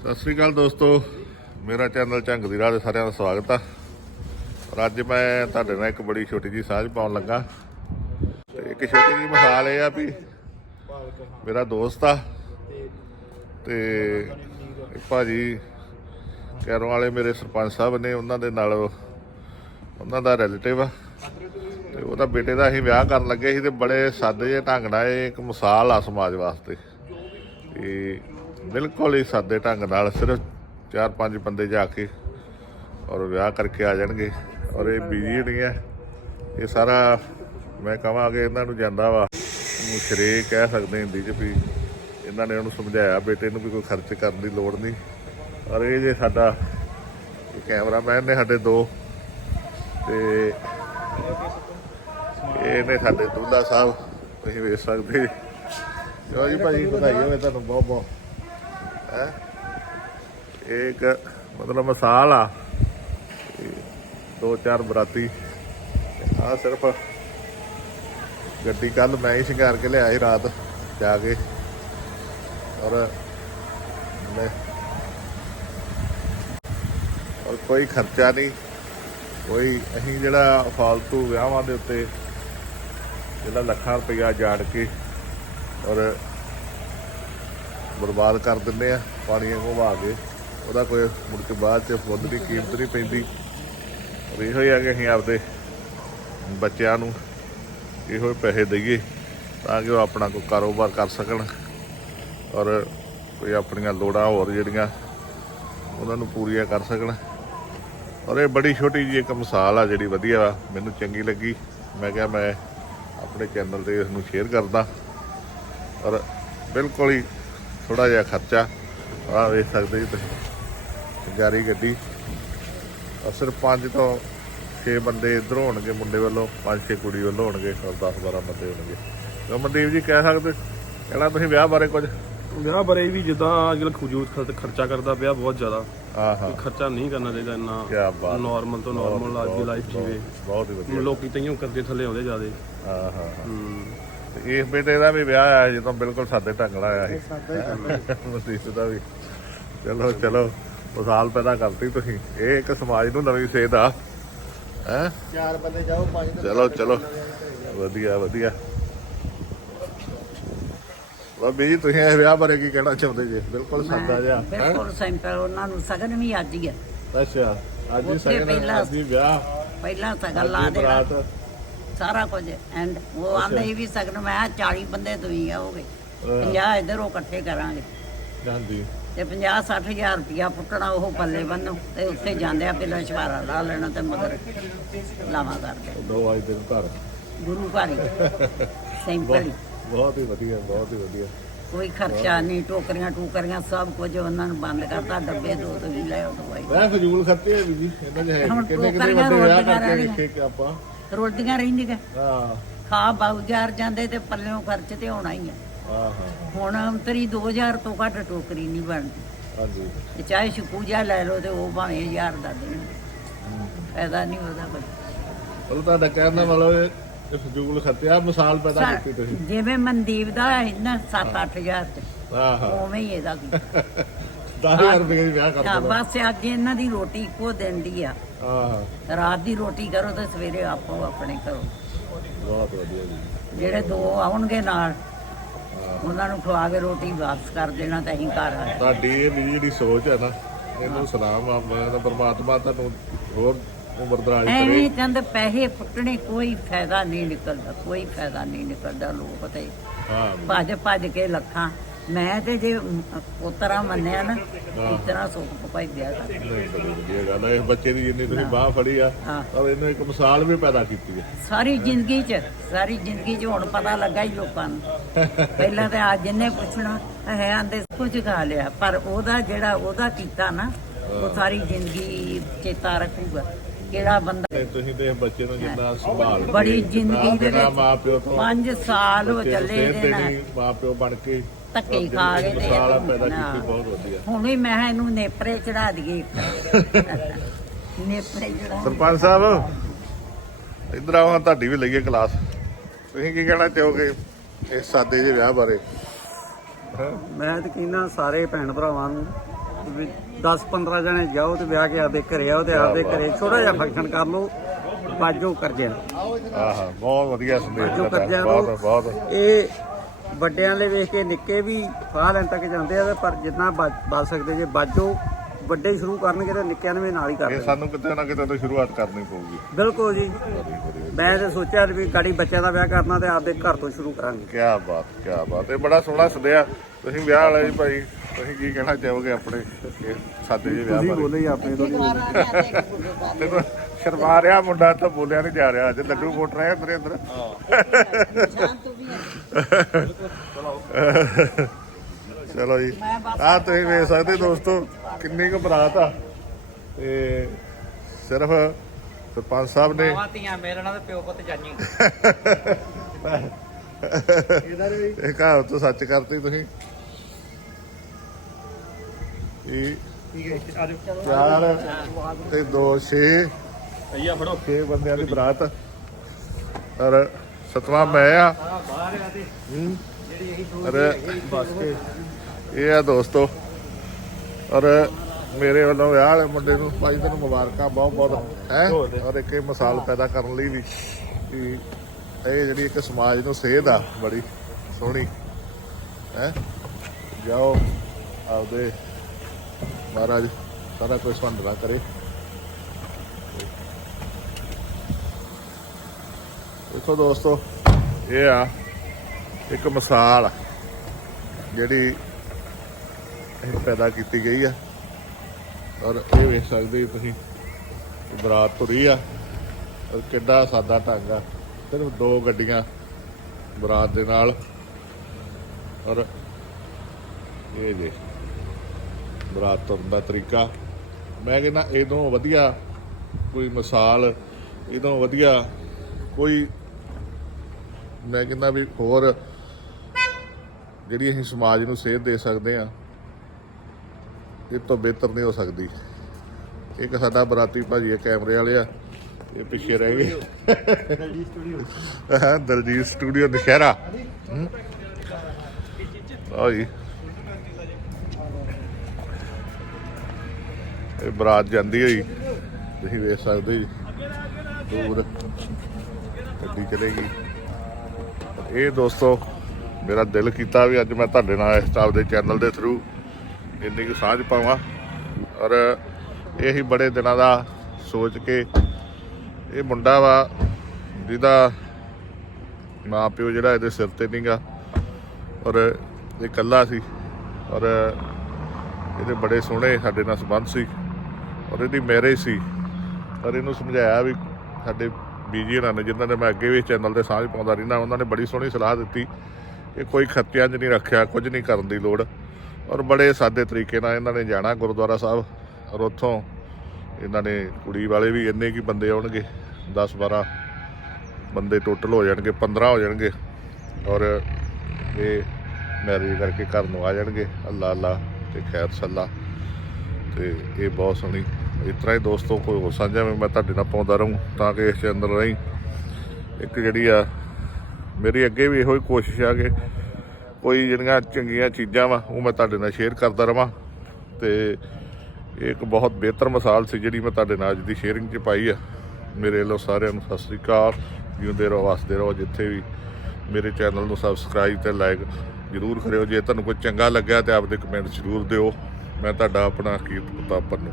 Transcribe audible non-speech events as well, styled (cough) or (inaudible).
ਸਤਿ ਸ੍ਰੀ ਅਕਾਲ ਦੋਸਤੋ। ਮੇਰਾ ਚੈਨਲ ਝੰਗ ਦੀ ਰਾਹ ਦੇ ਸਾਰਿਆਂ ਦਾ ਸਵਾਗਤ ਆ। ਔਰ ਅੱਜ ਮੈਂ ਤੁਹਾਡੇ ਨਾਲ ਇੱਕ ਬੜੀ ਛੋਟੀ ਜੀ ਸਾਂਝ ਪਾਉਣ ਲੱਗਾ। ਤੇ ਇੱਕ ਛੋਟੀ ਜੀ ਮਿਸਾਲ ਇਹ ਆ ਵੀ ਮੇਰਾ ਦੋਸਤ ਆ। ਤੇ ਇੱਕ ਭਾਜੀ ਕੈਰੋਂ ਵਾਲੇ ਮੇਰੇ ਸਰਪੰਚ ਸਾਹਿਬ ਨੇ ਉਹਨਾਂ ਦੇ ਨਾਲ ਉਹਨਾਂ ਦਾ ਰਿਲੇਟਿਵ ਆ। ਤੇ ਉਹਦਾ ਬੇਟੇ ਦਾ ਅਸੀਂ ਵਿਆਹ ਕਰਨ ਲੱਗੇ ਸੀ ਤੇ ਬੜੇ ਸਾਦੇ ਜਿਹੇ ਢੰਗ ਨਾਲ ਇਹ ਇੱਕ ਮਿਸਾਲ ਆ ਸਮਾਜ ਵਾਸਤੇ। ਇਹ ਬਿਲਕੁਲ ਹੀ ਸਾਦੇ ਢੰਗ ਨਾਲ ਸਿਰਫ ਚਾਰ ਪੰਜ ਬੰਦੇ ਜਾ ਕੇ ਔਰ ਵਿਆਹ ਕਰਕੇ ਆ ਜਾਣਗੇ ਔਰ ਇਹ ਬੀਜੀ ਨਹੀਂ ਹੈ ਇਹ ਸਾਰਾ ਮੈਂ ਕਹਾਂਗੇ ਇਹਨਾਂ ਨੂੰ ਜਾਂਦਾ ਵਾ। ਸ਼ਰੇ ਕਹਿ ਸਕਦੇ ਹਿੰਦੀ ਚ ਵੀ ਇਹਨਾਂ ਨੇ ਉਹਨੂੰ ਸਮਝਾਇਆ ਬੇਟੇ ਨੂੰ ਵੀ ਕੋਈ ਖਰਚ ਕਰਨ ਦੀ ਲੋੜ ਨਹੀਂ। ਔਰ ਇਹ ਜੇ ਸਾਡਾ ਕੈਮਰਾਮੈਨ ਨੇ ਸਾਡੇ ਦੋ ਤੇ ਇਹ ਨੇ ਸਾਡੇ ਦੁੱਲਾ ਸਾਹਿਬ ਤੁਸੀਂ ਵੇਖ ਸਕਦੇ। ਜੀ ਚਲੋ ਜੀ ਭਾਜੀ ਵਧਾਈ ਹੋਵੇ ਤੁਹਾਨੂੰ ਬਹੁਤ ਬਹੁਤ ਹੈ। ਇਹ ਇੱਕ ਮਤਲਬ ਮਿਸਾਲ ਆ। ਦੋ ਚਾਰ ਬਰਾਤੀ। ਆ ਸਿਰਫ ਗੱਡੀ ਕੱਲ ਮੈਂ ਹੀ ਸ਼ਿੰਗਾਰ ਕੇ ਲਿਆ ਸੀ ਰਾਤ ਜਾ ਕੇ। ਔਰ ਮੈਂ ਔਰ ਕੋਈ ਖਰਚਾ ਨਹੀਂ। ਕੋਈ ਅਸੀਂ ਜਿਹੜਾ ਫਾਲਤੂ ਵਿਆਹਾਂ ਦੇ ਉੱਤੇ ਜਿਹੜਾ ਲੱਖਾਂ ਰੁਪਇਆ ਜਾੜ ਕੇ ਔਰ ਬਰਬਾਦ ਕਰ ਦਿੰਦੇ ਆ, ਪਾਣੀਆਂ ਨੂੰ ਕੇ। ਉਹਦਾ ਕੋਈ ਮੁੜ ਕੇ ਬਾਅਦ ਚ ਫੁੱਲ ਦੀ ਕੀਮਤ ਨਹੀਂ ਪੈਂਦੀ। ਔਰ ਇਹੋ ਹੀ ਆ ਕਿ ਅਸੀਂ ਆਪਦੇ ਬੱਚਿਆਂ ਨੂੰ ਇਹੋ ਪੈਸੇ ਦਈਏ ਤਾਂ ਕਿ ਉਹ ਆਪਣਾ ਕੋਈ ਕਾਰੋਬਾਰ ਕਰ ਸਕਣ ਔਰ ਕੋਈ ਆਪਣੀਆਂ ਲੋੜਾਂ ਹੋਰ ਜਿਹੜੀਆਂ ਉਹਨਾਂ ਨੂੰ ਪੂਰੀਆਂ ਕਰ ਸਕਣ। ਔਰ ਇਹ ਬੜੀ ਛੋਟੀ ਜੀ ਇੱਕ ਮਿਸਾਲ ਆ ਜਿਹੜੀ ਵਧੀਆ ਵਾ, ਮੈਨੂੰ ਚੰਗੀ ਲੱਗੀ। ਮੈਂ ਕਿਹਾ ਮੈਂ ਆਪਣੇ ਚੈਨਲ ਤੇ ਇਸ ਨੂੰ ਸ਼ੇਅਰ ਕਰਦਾ। ਔਰ ਬਿਲਕੁਲ ਹੀ ਥੋੜਾ ਜਿਹਾ ਖਰਚਾ। ਆ ਵੇਖ ਸਕਦੇ ਜੀ ਤੁਸੀਂ। ਗਾਰੀ ਗੱਡੀ। ਸਿਰਫ ਪੰਜ ਤੋਂ 6 ਬੰਦੇ ਇਧਰੋਂ ਹੋਣਗੇ ਮੁੰਡੇ ਵੱਲੋਂ ਪੰਜ ਛੇ ਕੁੜੀ ਵੱਲੋਂ ਹੋਣਗੇ ਔਰ 10 12 ਬੰਦੇ ਹੋਣਗੇ। ਰਮਨਦੀਪ ਜੀ ਕਹਿ ਸਕਦੇ? ਕਹਿਣਾ ਤੁਸੀਂ ਵਿਆਹ ਬਾਰੇ ਕੁਝ? ਵਿਆਹ ਬਾਰੇ ਵੀ ਜਿੱਦਾਂ ਅੱਜ ਕੱਲ੍ਹ ਖਜੂਤ ਖਰਚ- ਕਰਦਾ ਪਿਆ ਬਹੁਤ ਜ਼ਿਆਦਾ। ਹਾਂ ਹਾਂ। ਖਰਚਾ ਨਹੀਂ ਕਰਨਾ ਚਾਹੀਦਾ ਇੰਨਾ। ਨਾਰਮਲ ਤੋਂ ਨਾਰਮਲ ਅੱਜ ਦੀ ਲਾਈਫ ਜੀਵੇ। ਬਹੁਤ ਹੀ ਵਧੀਆ। ਲੋਕੀ ਤਈਓ ਕਰਦੇ ਥੱਲੇ ਆਉਂਦੇ ਜ਼ਿਆਦੇ। ਹਾਂ ਹਾਂ। ਹੂੰ। ਤੇ ਇਸ ਬੇਟੇ ਦਾ ਵੀ ਵਿਆਹ ਆਇਆ ਜਦੋਂ ਬਿਲਕੁਲ ਸਾਦੇ ਢੰਗ ਨਾਲ ਆਇਆ ਸੀ। ਮਸੀਤ ਦਾ ਵੀ। ਚਲੋ ਚਲੋ ਮਿਸਾਲ ਪੈਦਾ ਕਰਤੀ ਤੁਸੀਂ। ਇਹ ਇੱਕ ਸਮਾਜ ਨੂੰ ਨਵੀਂ ਸੇਧ ਆ। ਹੈ? ਚਾਰ ਬੰਦੇ ਜਾਓ ਪੰਜ ਚਲੋ ਚਲੋ। ਵਧੀਆ ਵਧੀਆ। ਬਾਬੀ ਜੀ ਤੁਸੀਂ ਇਹ ਵਿਆਹ ਬਾਰੇ ਕੀ ਕਹਿਣਾ ਚਾਹੁੰਦੇ ਜੀ? ਬਿਲਕੁਲ ਸਾਦਾ ਜਿਹਾ? ਬਿਲਕੁਲ ਸਿੰਪਲ ਉਹਨਾਂ ਨੂੰ ਸਗਨ ਵੀ ਅੱਜ ਹੀ ਹੈ ਅੱਛਾ ਅੱਜ ਹੀ ਸਗਨ ਅੱਜ ਹੀ ਵਿਆਹ। ਪਹਿਲਾਂ ਸਗਨ ਲਾ ਦੇਣਾ। ਸਾਰਾ ਕੁਝ ਐਂਡ ਉਹ ਆਂਦੇ ਸੀ ਵੀ ਸਗਨ ਮੈਂ ਕਿਹਾ 40 ਬੰਦੇ ਤੁਸੀਂ ਆਓਗੇ 50 ਇਧਰੋਂ ਇਕੱਠੇ ਕਰਾਂਗੇ। ਜਾਂਦੀ ਤੇ 50 60000 ਰੁਪਇਆ ਪੁੱਟਣਾ ਉਹ ਪੱਲੇ ਬੰਨੋ ਤੇ ਉੱਥੇ ਜਾਂਦੇ ਆ ਪਹਿਲਾਂ ਸ਼ਵਾਰਾ ਲਾ ਲੈਣਾ ਤੇ ਮਗਰ ਲਾਵਾ ਕਰਦੇ ਦੋ। ਅੱਜ ਦਿਨ ਘਰ। ਗੁਰੂ ਘਰ ਹੀ। ਸਿੰਪਲ ਹੀ। ਬਹੁਤ ਹੀ ਵਧੀਆ ਬਹੁਤ ਹੀ ਵਧੀਆ। ਕੋਈ ਖਰਚਾ ਨਹੀਂ ਟੋਕਰੀਆਂ ਟੂਕਰੀਆਂ ਸਭ ਕੁਝ ਉਹਨਾਂ ਨੂੰ ਬੰਦ ਕਰਤਾ ਡੱਬੇ ਦੋ ਤੁਸੀਂ ਲੈ ਆਓ ਦਵਾਈ। ਮੈਂ ਫਜ਼ੂਲ ਖਰਚੇ ਵੀ ਜੀ ਇਹਨਾਂ ਦੇ ਹੈ ਕਿੰਨੇ ਕਿੰਨੇ ਵੱਡੇ ਵਿਆਹ ਕਰਕੇ ਕਿ ਆਪਾਂ। ਰੋਟੀਆਂ ਰਹਿੰਦੀਆਂ। ਹਾਂ। ਖਾ ਬਾਜ਼ਾਰ ਜਾਂਦੇ ਤੇ ਪੱਲਿਓਂ ਖਰਚ ਤੇ ਹੋਣਾ ਹੀ ਆ। ਹਾਂ ਹਾਂ। ਹੁਣ ਅੰਤਰੀ 2000 ਤੋਂ ਘੱਟ ਟੋਕਰੀ ਨਹੀਂ ਬਣਦੀ। ਹਾਂਜੀ। ਤੇ ਚਾਹੇ ਸ਼ਕੂਜਾ ਲੈ ਲਓ ਤੇ ਉਹ ਭਾਵੇਂ 1000 ਦਾ ਦੇਣ। ਫਾਇਦਾ ਨਹੀਂ ਉਹਦਾ ਕੋਈ। ਉਹ ਤੁਹਾਡਾ ਕਹਿਣ ਦਾ ਮਤਲਬ ਇਹ ਇਹ ਫਜ਼ੂਲ ਖਰਚੇ ਆ ਮਿਸਾਲ ਪੈਦਾ ਕੀਤੀ ਤੁਸੀਂ। ਜਿਵੇਂ ਮਨਦੀਪ ਦਾ ਹੈ ਨਾ 7-8000 ਤੇ। ਹਾਂ ਹਾਂ। ਉਵੇਂ ਹੀ ਇਹਦਾ ਵੀ। (laughs) 10000 ਰੁਪਏ ਦੀ ਵਿਆਹ ਕਰ ਦੋ ਬਸ ਅੱਜ ਇਹਨਾਂ ਦੀ ਰੋਟੀ ਇੱਕੋ ਦਿਨ ਦੀ ਆ। ਹਾਂ ਹਾਂ ਰਾਤ ਦੀ ਰੋਟੀ ਕਰੋ ਤੇ ਸਵੇਰੇ ਆਪੋ ਆਪਣੇ ਕਰੋ ਬਹੁਤ ਵਧੀਆ ਜੀ। ਜਿਹੜੇ ਦੋ ਆਉਣਗੇ ਨਾਲ ਉਹਨਾਂ ਨੂੰ ਖਵਾ ਕੇ ਰੋਟੀ ਵਾਪਸ ਕਰ ਦੇਣਾ ਤਾਂ ਅਸੀਂ ਘਰ ਆ ਤੁਹਾਡੀ ਇਹ ਵੀ ਜਿਹੜੀ ਸੋਚ ਹੈ ਨਾ ਇਹਨੂੰ ਸਲਾਮ ਆ ਮੈਂ ਤਾਂ ਪਰਮਾਤਮਾ ਤੁਹਾਨੂੰ ਹੋਰ ਉਮਰ ਦਰਾਜ ਕਰੇ। ਐਵੇਂ ਚੰਦ ਪੈਸੇ ਪੁੱਟਣੇ ਕੋਈ ਫਾਇਦਾ ਨਹੀਂ ਨਿਕਲਦਾ ਕੋਈ ਫਾਇਦਾ ਨਹੀਂ ਨਿਕਲਦਾ ਲੋਕ ਤੇ। ਹਾਂ। ਭੱਜ ਭੱਜ ਕੇ ਲੱਖਾਂ ਮੈਂ ਤੇ ਜੇ ਉਤਰਾ ਮੰਨਿਆ ਨਾ ਇਤਨਾ ਸੁੱਖ ਪਾਈ ਦਿਆ ਕਰ ਨਹੀਂ ਬੜੀ ਵਧੀਆ ਗੱਲ ਹੈ ਇਸ ਬੱਚੇ ਦੀ ਜਿੰਨੀ ਤੁਸੀਂ ਬਾਹ ਫੜੀ ਆ ਹਾਂ। ਔਰ ਇਹਨੂੰ ਇੱਕ ਮਿਸਾਲ ਵੀ ਪੈਦਾ ਕੀਤੀ ਹੈ ਸਾਰੀ ਜ਼ਿੰਦਗੀ ਚ ਸਾਰੀ ਜ਼ਿੰਦਗੀ ਚ ਹੁਣ ਪਤਾ ਲੱਗਾ ਹੀ ਲੋਕਾਂ ਨੂੰ। ਪਹਿਲਾਂ ਤੇ ਆ ਜਿੰਨੇ ਪੁੱਛਣਾ ਹੈ ਆਂਦੇ ਕੁਝ ਖਾ ਲਿਆ ਪਰ ਉਹਦਾ ਜਿਹੜਾ ਉਹਦਾ ਕੀਤਾ ਨਾ ਉਹ ਸਾਰੀ ਜ਼ਿੰਦਗੀ ਚੇਤਾ ਰੱਖੂਗਾ ਕਿਹੜਾ ਬੰਦਾ ਤੁਸੀਂ ਤੇ ਬੱਚੇ ਨੂੰ ਜਿੰਨਾ ਸੰਭਾਲ ਬੜੀ ਜ਼ਿੰਦਗੀ ਦੇ ਵਿੱਚ ਮਾਂ ਪਿਓ ਤੋਂ 5 ਸਾਲ ਨੂੰ ਚੱਲੇ ਇਹਦੇ ਨਾਲ ਦੇਣੀ, ਮਾਂ ਪਿਓ ਬਣ ਕੇ ਧੱਕੇ ਖਾ ਕੇ ਤੇ ਮਿਸਾਲ ਆ ਪੈਦਾ। ਕੀਤੀ ਬਹੁਤ ਵਧੀਆ। ਹੁਣ ਵੀ ਮੈਂ ਇਹਨੂੰ ਨੇਪਰੇ ਚੜਾ ਦਈਏ। (laughs) ਨੇਪਰੇ ਚੜਾ ਸਰਪੰਚ ਸਾਹਿਬ ਇਧਰ ਆਓ ਹਾਂ ਤੁਹਾਡੀ ਵੀ ਲਈਏ ਕਲਾਸ। ਤੁਸੀਂ ਕੀ ਕਹਿਣਾ ਚਾਹੋਗੇ ਇਸ ਸਾਦੇ ਜਿਹੇ ਵਿਆਹ ਬਾਰੇ? ਮੈਂ ਤਾਂ ਕਹਿੰਦਾ ਸਾਰੇ ਭੈਣ ਭਰਾਵਾਂ ਨੂੰ 10 15 ਜਣੇ ਜਾਓ ਤੇ ਵਿਆਹ ਕੇ ਆਪਦੇ ਘਰੇ ਆਓ ਤੇ ਆਪਦੇ ਘਰੇ ਛੋਟਾ ਜਿਹਾ ਫੰਕਸ਼ਨ ਕਰ ਲਓ ਬਾਜੋ ਕਰਜਿਆ ਆਹਾ ਬਹੁਤ ਵਧੀਆ ਸੰਦੇਸ਼ ਕਰਜਿਆ ਬਹੁਤ ਬਹੁਤ। ਇਹ ਵੱਡਿਆਂ ਲਈ ਵੇਖ ਕੇ ਨਿੱਕੇ ਵੀ ਫਾਹ ਲੈਣ ਤੱਕ ਜਾਂਦੇ ਆ ਪਰ ਜਿੰਨਾ ਬਚ ਸਕਦੇ ਜੇ ਬਾਜੋ ਵੱਡੇ ਸ਼ੁਰੂ ਕਰਨਗੇ ਤੇ ਨਿੱਕਿਆਂ ਨੂੰ ਵੀ ਨਾਲ ਹੀ ਕਰ ਇਹ ਸਾਨੂੰ ਕਿਤੇ ਨਾ ਕਿਤੇ ਤੋਂ ਸ਼ੁਰੂਆਤ ਕਰਨੀ ਪਊਗੀ। ਬਿਲਕੁਲ ਜੀ। ਮੈਂ ਤੇ ਸੋਚਿਆ ਵੀ ਗਾੜੀ ਬੱਚਿਆਂ ਦਾ ਵਿਆਹ ਕਰਨਾ ਤੇ ਆਪਦੇ ਘਰ ਤੋਂ ਸ਼ੁਰੂ ਕਰਾਂਗੇ। ਕੀ ਬਾਤ ਕੀ ਬਾਤ। ਇਹ ਬੜਾ ਸੋਹਣਾ ਸਦਿਆ। ਤੁਸੀਂ ਵਿਆਹ ਵਾਲੇ ਜੀ ਭਾਈ ਤੁਸੀਂ ਕੀ ਕਹਿਣਾ ਚਾਹੋਗੇ ਆਪਣੇ ਸਾਦੇ ਜਿਹੇ ਵਿਆਹ ਬਾਰੇ? ਹੀ ਆਪਣੇ ਤੋਂ (laughs) ਸ਼ਰਮਾ ਰਿਹਾ ਮੁੰਡਾ ਤਾਂ ਬੋਲਿਆ ਨਹੀਂ ਜਾ ਰਿਹਾ ਅੱਜ ਲੱਡੂ ਫੁੱਟ ਰਿਹਾ ਅੰਦਰ ਹੀ ਅੰਦਰ। ਚਲੋ ਜੀ। ਆ ਤੁਸੀਂ ਵੇਖ ਸਕਦੇ ਦੋਸਤੋ ਕਿੰਨੀ ਕੁ ਬਰਾਤ ਆ। ਤੇ ਸਿਰਫ ਸਰਪੰਚ ਸਾਹਿਬ ਨੇ ਮਾਵਾਤੀਆਂ ਮੇਰੇ ਨਾਲ ਪਿਓ ਪੁੱਤ ਜਾਨੀ। ਇਹ ਕਹਾਵਤ ਤੋਂ ਸੱਚ ਕਰਤੀ ਤੁਸੀਂ। ਇਹ ਚਾਰ ਤੇ ਦੋ ਛੇ। ਅਈਆ ਫੜੋ। ਛੇ ਬੰਦਿਆਂ ਦੀ ਬਰਾਤ। ਔਰ ਸਤਵਾਂ ਮੈਂ ਆ। ਹੂੰ। ਔਰ ਇਹ ਆ ਦੋਸਤੋ। ਔਰ ਮੇਰੇ ਵੱਲੋਂ ਵਿਆਹ ਵਾਲੇ ਮੁੰਡੇ ਨੂੰ ਭਾਈ ਤੈਨੂੰ ਮੁਬਾਰਕਾਂ ਬਹੁਤ ਬਹੁਤ ਹੈ? ਔਰ ਇੱਕ ਇਹ ਮਿਸਾਲ ਪੈਦਾ ਕਰਨ ਲਈ ਵੀ ਕਿ ਇਹ ਜਿਹੜੀ ਇੱਕ ਸਮਾਜ ਨੂੰ ਸੇਧ ਆ ਬੜੀ ਸੋਹਣੀ ਹੈ? ਜਾਓ ਆਪਦੇ ਮਹਾਰਾਜ ਸਾਰਾ ਕੁਝ ਸੰਭਲਾ ਕਰੇ। ਦੇਖੋ ਦੋਸਤੋ, ਇਹ ਆ ਇੱਕ ਮਿਸਾਲ ਜਿਹੜੀ ਇਹ ਪੈਦਾ ਕੀਤੀ ਗਈ ਆ। ਔਰ ਇਹ ਵੇਖ ਸਕਦੇ ਤੁਸੀਂ, ਬਰਾਤ ਤੁਰੀ ਆ, ਔਰ ਕਿੱਡਾ ਸਾਦਾ ਢੰਗ ਆ। ਸਿਰਫ ਦੋ ਗੱਡੀਆਂ ਬਰਾਤ ਦੇ ਨਾਲ, ਔਰ ਇਹ ਜੇ ਬਰਾਤ ਤੁਰਨ ਦਾ ਤਰੀਕਾ। ਮੈਂ ਕਹਿੰਦਾ ਇਦੋਂ ਵਧੀਆ ਕੋਈ ਮਿਸਾਲ ਇਦੋਂ ਵਧੀਆ ਕੋਈ ਮੈਂ ਕਹਿੰਦਾ ਵੀ ਹੋਰ ਜਿਹੜੀ ਅਸੀਂ ਸਮਾਜ ਨੂੰ ਸੇਧ ਦੇ ਸਕਦੇ ਆ ਇਹ ਤੋਂ ਬਿਹਤਰ ਨਹੀਂ ਹੋ ਸਕਦੀ। ਇੱਕ ਸਾਡਾ ਬਰਾਤੀ ਭਾਜੀ ਆ, ਕੈਮਰੇ ਵਾਲੇ ਆ, ਇਹ ਪਿੱਛੇ ਰਹਿ ਗਏ। ਹਾਂ, ਦਲਜੀਤ ਸਟੂਡੀਓ ਦੁਸਹਿਰਾ। ਹੂੰ। ਜੀ ਇਹ ਬਰਾਤ ਜਾਂਦੀ ਹੋਈ, ਤੁਸੀਂ ਵੇਖ ਸਕਦੇ ਜੀ। ਦੂਰ। ਗੱਡੀ ਚਲੇਗੀ। ਇਹ ਦੋਸਤੋ, ਮੇਰਾ ਦਿਲ ਕੀਤਾ ਵੀ ਅੱਜ ਮੈਂ ਤੁਹਾਡੇ ਨਾਲ ਇਸ ਟਾਪ ਦੇ ਚੈਨਲ ਦੇ ਥਰੂ ਇੰਨੀ ਕੁ ਸਾਂਝ ਪਾਵਾਂ। ਔਰ ਇਹ ਹੀ ਬੜੇ ਦਿਨਾਂ ਦਾ ਸੋਚ ਕੇ ਇਹ ਮੁੰਡਾ ਵਾ, ਜਿਹਦਾ ਮਾਂ ਪਿਓ ਜਿਹੜਾ ਇਹਦੇ ਸਿਰ ਤੇ ਨਹੀਂਗਾ ਔਰ ਇਹ ਇਕੱਲਾ ਸੀ। ਔਰ ਇਹਦੇ ਬੜੇ ਸੋਹਣੇ ਸਾਡੇ ਨਾਲ ਸੰਬੰਧ ਸੀ। ਔਰ ਇਹਦੀ ਮੈਰਿਜ ਸੀ। ਪਰ ਇਹਨੂੰ ਸਮਝਾਇਆ ਵੀ ਸਾਡੇ ਬੀਜੀ ਹੋਣਾ ਨੇ, ਜਿਨ੍ਹਾਂ ਨੇ ਮੈਂ ਅੱਗੇ ਵੀ ਚੈਨਲ ਤੇ ਸਾਂਝ ਪਾਉਂਦਾ ਰਹਿੰਦਾ ਉਹਨਾਂ ਨੇ ਬੜੀ ਸੋਹਣੀ ਸਲਾਹ ਦਿੱਤੀ ਕਿ ਕੋਈ ਖੱਤਿਆਂ 'ਚ ਨਹੀਂ ਰੱਖਿਆ, ਕੁਝ ਨਹੀਂ ਕਰਨ ਦੀ ਲੋੜ। ਔਰ ਬੜੇ ਸਾਦੇ ਤਰੀਕੇ ਨਾਲ ਇਹਨਾਂ ਨੇ ਜਾਣਾ ਗੁਰਦੁਆਰਾ ਸਾਹਿਬ, ਔਰ ਉੱਥੋਂ ਇਹਨਾਂ ਨੇ ਕੁੜੀ ਵਾਲੇ ਵੀ ਇੰਨੇ ਕੀ ਬੰਦੇ ਆਉਣਗੇ 10 12 ਬੰਦੇ ਟੋਟਲ ਹੋ ਜਾਣਗੇ 15 ਹੋ ਜਾਣਗੇ, ਔਰ ਇਹ ਮੈਰਿਜ ਕਰਕੇ ਘਰ ਨੂੰ ਆ ਜਾਣਗੇ, ਅੱਲਾ ਅੱਲਾ ਤੇ ਖੈਰ ਸੱਲਾ, ਤੇ ਇਹ ਬਹੁਤ ਸੋਹਣੀ ਇਸ ਤਰ੍ਹਾਂ ਹੀ ਦੋਸਤੋ, ਕੋਈ ਹੋਰ ਸਾਂਝਾ ਮੈਂ ਤੁਹਾਡੇ ਨਾਲ ਪਾਉਂਦਾ ਰਹੂੰ, ਤਾਂ ਕਿ ਇਸ ਚੈਨਲ ਰਾਹੀਂ ਇੱਕ ਜਿਹੜੀ ਆ, ਮੇਰੀ ਅੱਗੇ ਵੀ ਇਹੋ ਹੀ ਕੋਸ਼ਿਸ਼ ਆ ਕਿ ਕੋਈ ਜਿਹੜੀਆਂ ਚੰਗੀਆਂ ਚੀਜ਼ਾਂ ਵਾ, ਉਹ ਮੈਂ ਤੁਹਾਡੇ ਨਾਲ ਸ਼ੇਅਰ ਕਰਦਾ ਰਵਾਂ। ਤੇ ਇਹ ਇੱਕ ਬਹੁਤ ਬਿਹਤਰ ਮਿਸਾਲ ਸੀ ਜਿਹੜੀ ਮੈਂ ਤੁਹਾਡੇ ਨਾਲ ਅੱਜ ਦੀ ਸ਼ੇਅਰਿੰਗ 'ਚ ਪਾਈ ਆ। ਮੇਰੇ ਵੱਲੋਂ ਸਾਰਿਆਂ ਨੂੰ ਸਤਿ ਸ੍ਰੀ ਅਕਾਲ। ਜਿਉਂਦੇ ਰਹੋ ਵਸਦੇ ਰਹੋ, ਜਿੱਥੇ ਵੀ ਮੇਰੇ ਚੈਨਲ ਨੂੰ ਸਬਸਕ੍ਰਾਈਬ ਤੇ ਲਾਈਕ ਜਰੂਰ ਕਰਿਓ। ਜੇ ਤੁਹਾਨੂੰ ਕੋਈ ਚੰਗਾ ਲੱਗਿਆ ਤੇ ਆਪਦੇ ਕਮੈਂਟ ਜ਼ਰੂਰ ਦਿਓ। ਮੈਂ ਤੁਹਾਡਾ ਆਪਣਾ ਕੀਰਤ ਪ੍ਰਤਾਪ ਪੰਨੂ